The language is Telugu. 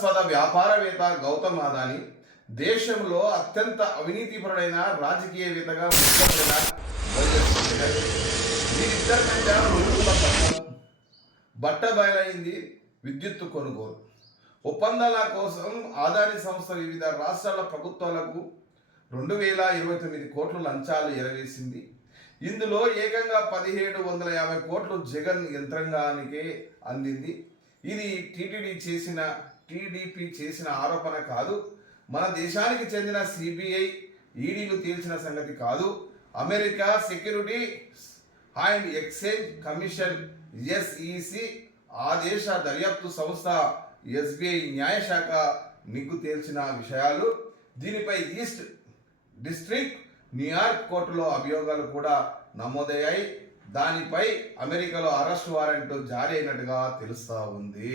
వివాదాస్పద వ్యాపారవేత్త గౌతమ్ అదానీ, దేశంలో అత్యంత అవినీతిపరుడైన రాజకీయవేత్తగా ముఖ్యమైన వీరిద్దరి మధ్య ముడుపుల పథకం బట్టబయలైంది. విద్యుత్తు కొనుగోలు ఒప్పందాల కోసం అదానీ సంస్థ వివిధ రాష్ట్రాల ప్రభుత్వాలకు 2029 కోట్ల లంచాలు ఎరవేసింది. ఇందులో ఏకంగా 1750 కోట్లు జగన్ యంత్రాంగానికే అందింది. ఇది టీడీపీ చేసిన ఆరోపణ కాదు. మన దేశానికి చెందిన సిబిఐ, ఈడీలు తేల్చిన సంగతి కాదు. America securities and exchange commission SEC, ఆ దేశ దర్యాప్తు సంస్థ ఎస్బిఐ న్యాయశాఖ నిగ్గు తేల్చిన విషయాలు. దీనిపై ఈస్ట్ డిస్ట్రిక్ట్ న్యూయార్క్ కోర్టులో అభియోగాలు కూడా నమోదయ్యాయి. దానిపై అమెరికాలో అరెస్ట్ వారెంట్ జారీ అయినట్టుగా తెలుస్తూ ఉంది.